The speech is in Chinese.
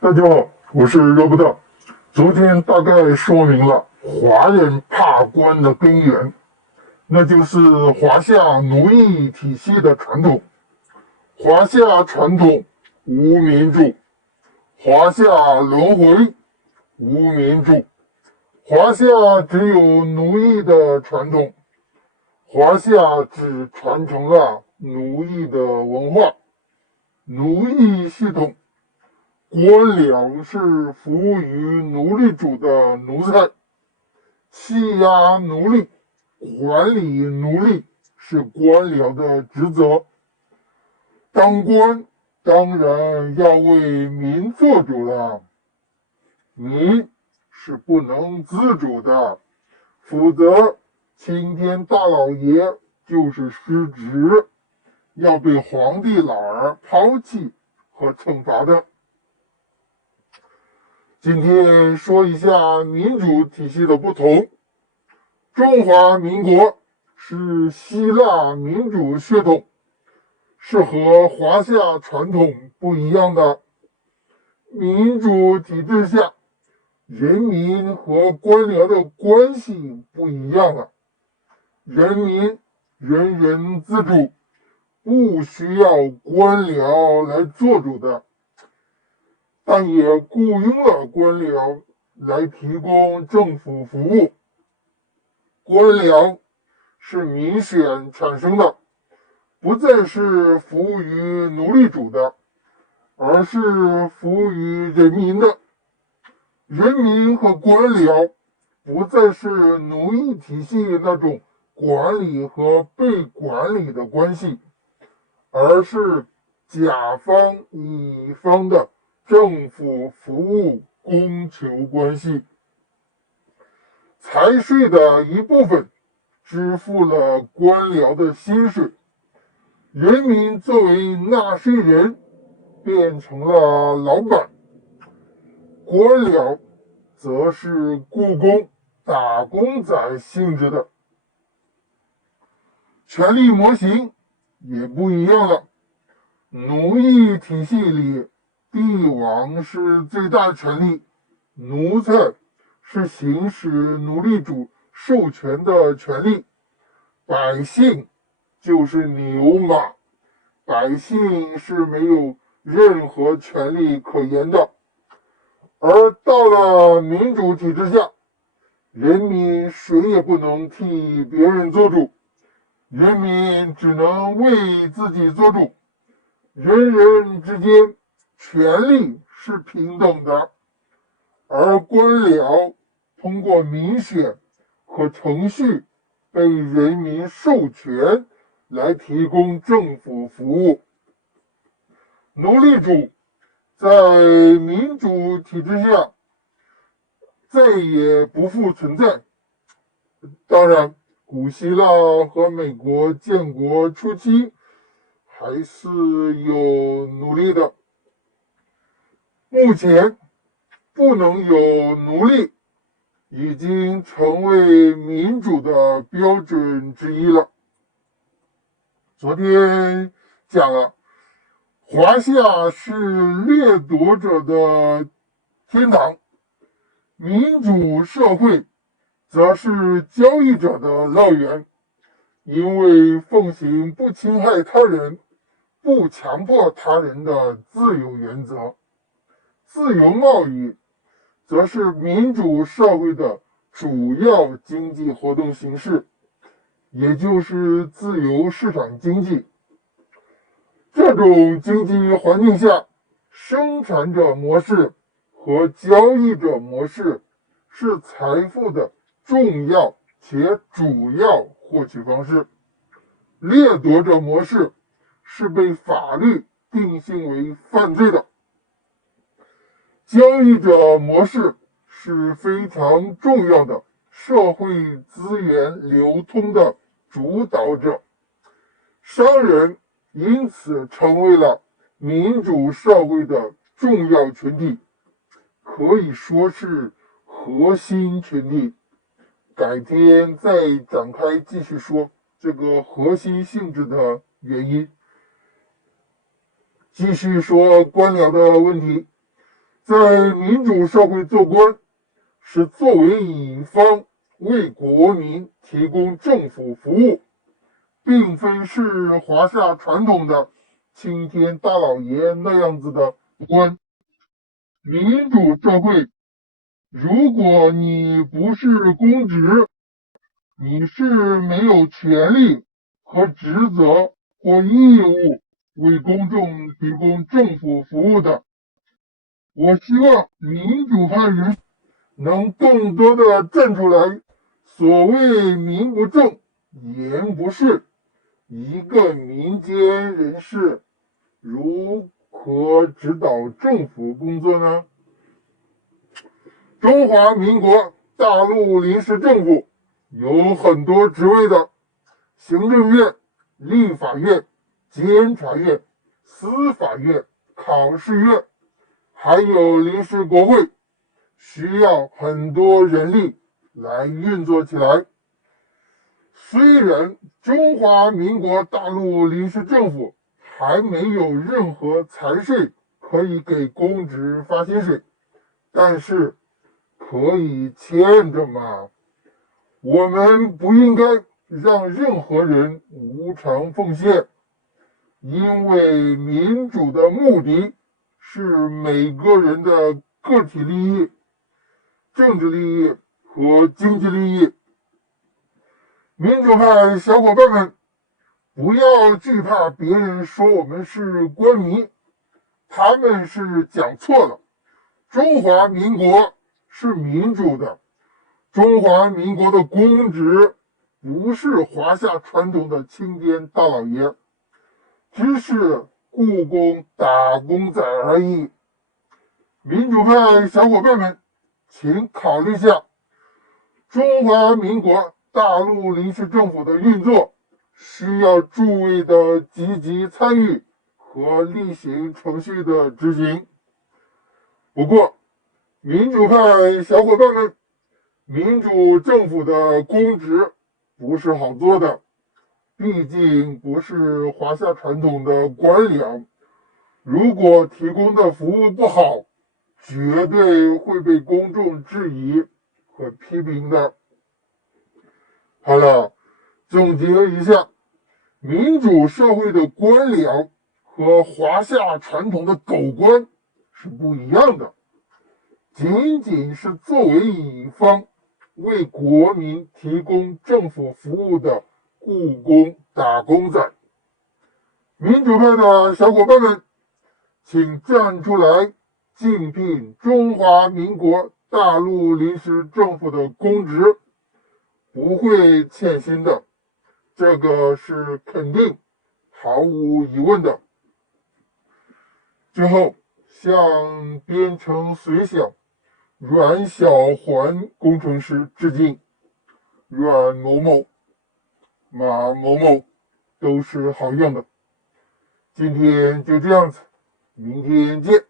大家好，我是罗伯特。昨天大概说明了华人怕官的根源，那就是华夏奴役体系的传统。华夏传统无民主，华夏轮回无民主，华夏只有奴役的传统，华夏只传承了奴役的文化，奴役系统。官僚是服务于奴隶主的奴才，欺压奴隶、管理奴隶是官僚的职责。当官当然要为民做主了，民是不能自主的，否则青天大老爷就是失职，要被皇帝老儿抛弃和惩罚的。今天说一下民主体系的不同。中华民国是希腊民主血统，是和华夏传统不一样的。民主体制下，人民和官僚的关系不一样了。人民人人自主，不需要官僚来做主的。但也雇佣了官僚来提供政府服务。官僚是民选产生的，不再是服务于奴隶主的，而是服务于人民的。人民和官僚不再是奴役体系那种管理和被管理的关系，而是甲方乙方的政府服务供求关系。财税的一部分支付了官僚的薪水，人民作为纳税人变成了老板，官僚则是雇工、打工仔性质的。权力模型也不一样了，奴役体系里帝王是最大权力，奴才是行使奴隶主授权的权利，百姓就是牛马，百姓是没有任何权利可言的。而到了民主体制下，人民谁也不能替别人做主，人民只能为自己做主，人人之间权利是平等的，而官僚通过民选和程序被人民授权来提供政府服务。奴隶主在民主体制下再也不复存在。当然，古希腊和美国建国初期还是有奴隶的。目前不能有奴隶已经成为民主的标准之一了。昨天讲了，华夏是掠夺者的天堂，民主社会则是交易者的乐园，因为奉行不侵害他人、不强迫他人的自由原则。自由贸易则是民主社会的主要经济活动形式，也就是自由市场经济。这种经济环境下，生产者模式和交易者模式是财富的重要且主要获取方式。掠夺者模式是被法律定性为犯罪的。交易者模式是非常重要的社会资源流通的主导者，商人因此成为了民主社会的重要群体，可以说是核心群体。改天再展开继续说这个核心性质的原因。继续说官僚的问题。在民主社会做官，是作为乙方为国民提供政府服务，并非是华夏传统的青天大老爷那样子的官。民主社会，如果你不是公职，你是没有权利和职责或义务为公众提供政府服务的。我希望民主派人能更多的站出来，所谓名不正言不顺，一个民间人士如何指导政府工作呢？中华民国大陆临时政府有很多职位的，行政院、立法院、监察院、司法院、考试院，还有临时国会，需要很多人力来运作起来。虽然中华民国大陆临时政府还没有任何财税可以给公职发薪水，但是可以欠着嘛。我们不应该让任何人无偿奉献，因为民主的目的是每个人的个体利益、政治利益和经济利益。民主派小伙伴们，不要惧怕别人说我们是官迷，他们是讲错了。中华民国是民主的，中华民国的公职不是华夏传统的青天大老爷，只是故宫打工仔而已。民主派小伙伴们，请考虑下，中华民国大陆临时政府的运作需要诸位的积极参与和例行程序的执行。不过，民主派小伙伴们，民主政府的公职不是好做的，毕竟不是华夏传统的官僚，如果提供的服务不好，绝对会被公众质疑和批评的。好了，总结一下，民主社会的官僚和华夏传统的狗官是不一样的，仅仅是作为乙方为国民提供政府服务的故宫打工仔。民主派的小伙伴们，请站出来竞聘中华民国大陆临时政府的公职，不会欠薪的，这个是肯定毫无疑问的。最后向编程随想阮小环工程师致敬，阮某某、马某某都是好样的。今天就这样子，明天见。